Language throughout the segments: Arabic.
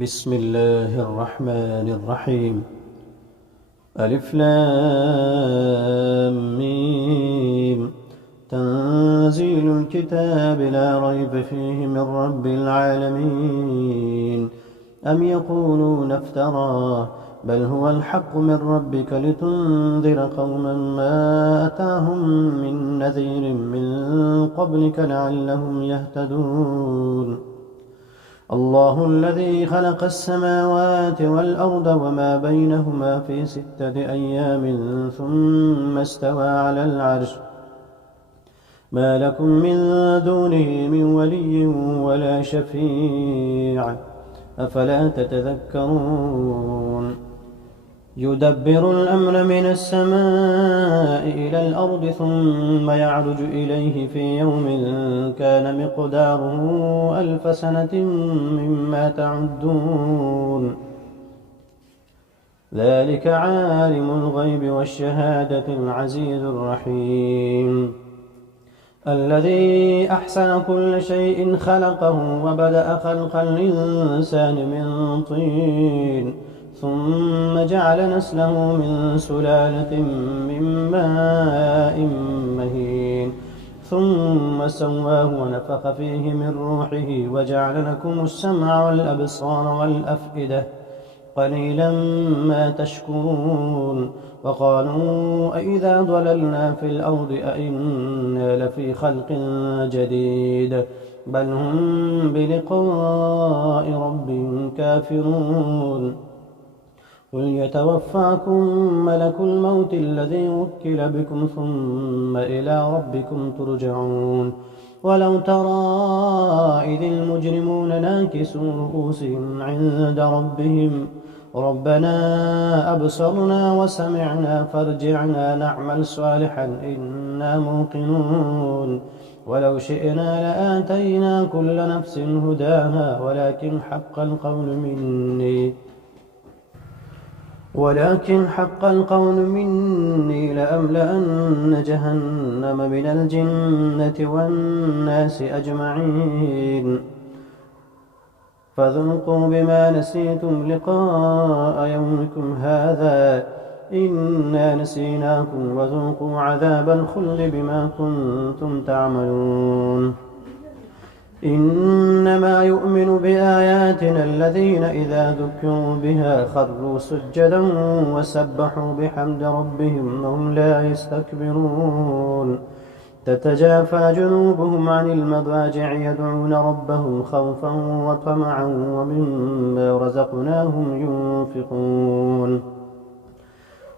بسم الله الرحمن الرحيم. ألف لام ميم. تنزيل الكتاب لا ريب فيه من رب العالمين. أم يقولون افتراه بل هو الحق من ربك لتنذر قوما ما أتاهم من نذير من قبلك لعلهم يهتدون. الله الذي خلق السماوات والأرض وما بينهما في 6 أيام ثم استوى على العرش ما لكم من دونه من ولي ولا شفيع أفلا تتذكرون. يدبر الأمر من السماء إلى الأرض ثم يعرج إليه في يوم كان مقداره 1000 سنة مما تعدون. ذلك عالم الغيب والشهادة العزيز الرحيم الذي أحسن كل شيء خلقه وبدأ خلق الإنسان من طين ثم جعل نسله من سلالة من ماء مهين ثم سواه ونفخ فيه من روحه وجعل لكم السمع والأبصار والأفئدة قليلا ما تشكرون. وقالوا أئذا ضللنا في الأرض أئنا لفي خلق جديد بل هم بلقاء ربهم كافرون. قل يتوفاكم ملك الموت الذي وكل بكم ثم إلى ربكم ترجعون. ولو ترى إذ المجرمون ناكسوا رؤوسهم عند ربهم ربنا أبصرنا وسمعنا فارجعنا نعمل صالحا إنا موقنون. ولو شئنا لآتينا كل نفس هداها ولكن حق القول مني لأملأن جهنم من الجنة والناس أجمعين. فذوقوا بما نسيتم لقاء يومكم هذا إنا نسيناكم وذوقوا عذاب الخلد بما كنتم تعملون. إنما يؤمن بآياتنا الذين إذا ذكروا بها خروا سجدا وسبحوا بحمد ربهم وهم لا يستكبرون. تتجافى جنوبهم عن المضاجع يدعون ربهم خوفا وطمعا ومما رزقناهم ينفقون.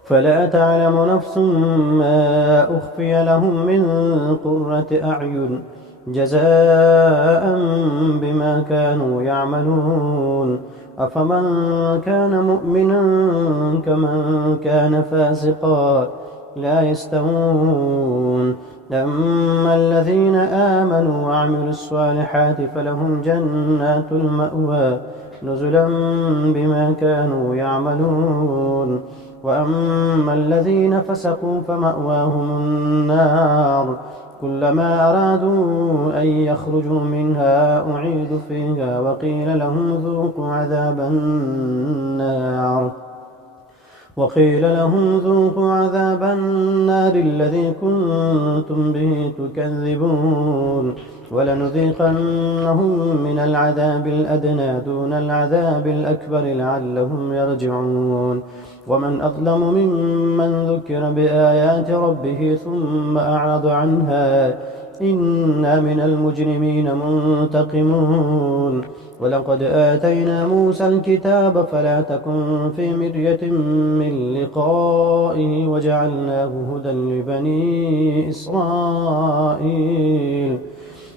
فلا تعلم نفس ما أخفي لهم من قرة أعين جزاء بما كانوا يعملون. أفمن كان مؤمنا كمن كان فاسقا لا يستوون. أما الذين آمنوا وعملوا الصالحات فلهم جنات المأوى نزلا بما كانوا يعملون. وأما الذين فسقوا فمأواهم النار كلما أرادوا أن يخرجوا منها أعيدوا فيها وقيل لهم ذوقوا عذاب النار الذي كنتم به تكذبون. ولنذيقنهم من العذاب الأدنى دون العذاب الأكبر لعلهم يرجعون. ومن أظلم ممن ذكر بآيات ربه ثم أعرض عنها إنا من المجرمين منتقمون. ولقد آتينا موسى الكتاب فلا تكن في مرية من لقائه وجعلناه هدى لبني إسرائيل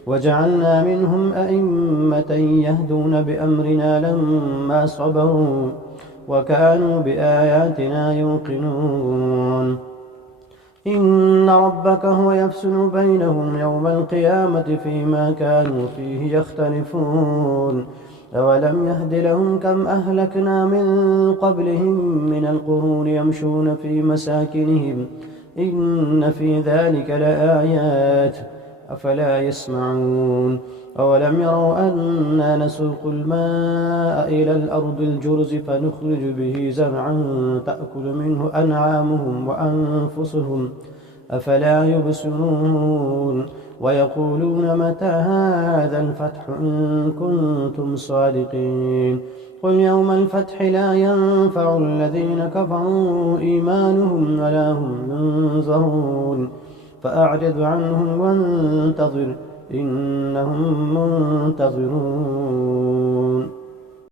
وجعلنا منهم أئمة يهدون بأمرنا لما صبروا وكانوا بآياتنا يوقنون. إن ربك هو يفصل بينهم يوم القيامة فيما كانوا فيه يختلفون. أولم يهد لهم كم أهلكنا من قبلهم من القرون يمشون في مساكنهم إن في ذلك لآيات أفلا يسمعون أولم يروا أنا نسوق الماء إلى الأرض الجرز فنخرج به زرعا تأكل منه أنعامهم وأنفسهم أفلا يبصرون ويقولون متى هذا الفتح إن كنتم صادقين قل يوم الفتح لا ينفع الذين كفروا إيمانهم ولا هم ينظرون فأعرض عنهم وانتظر إنهم منتظرون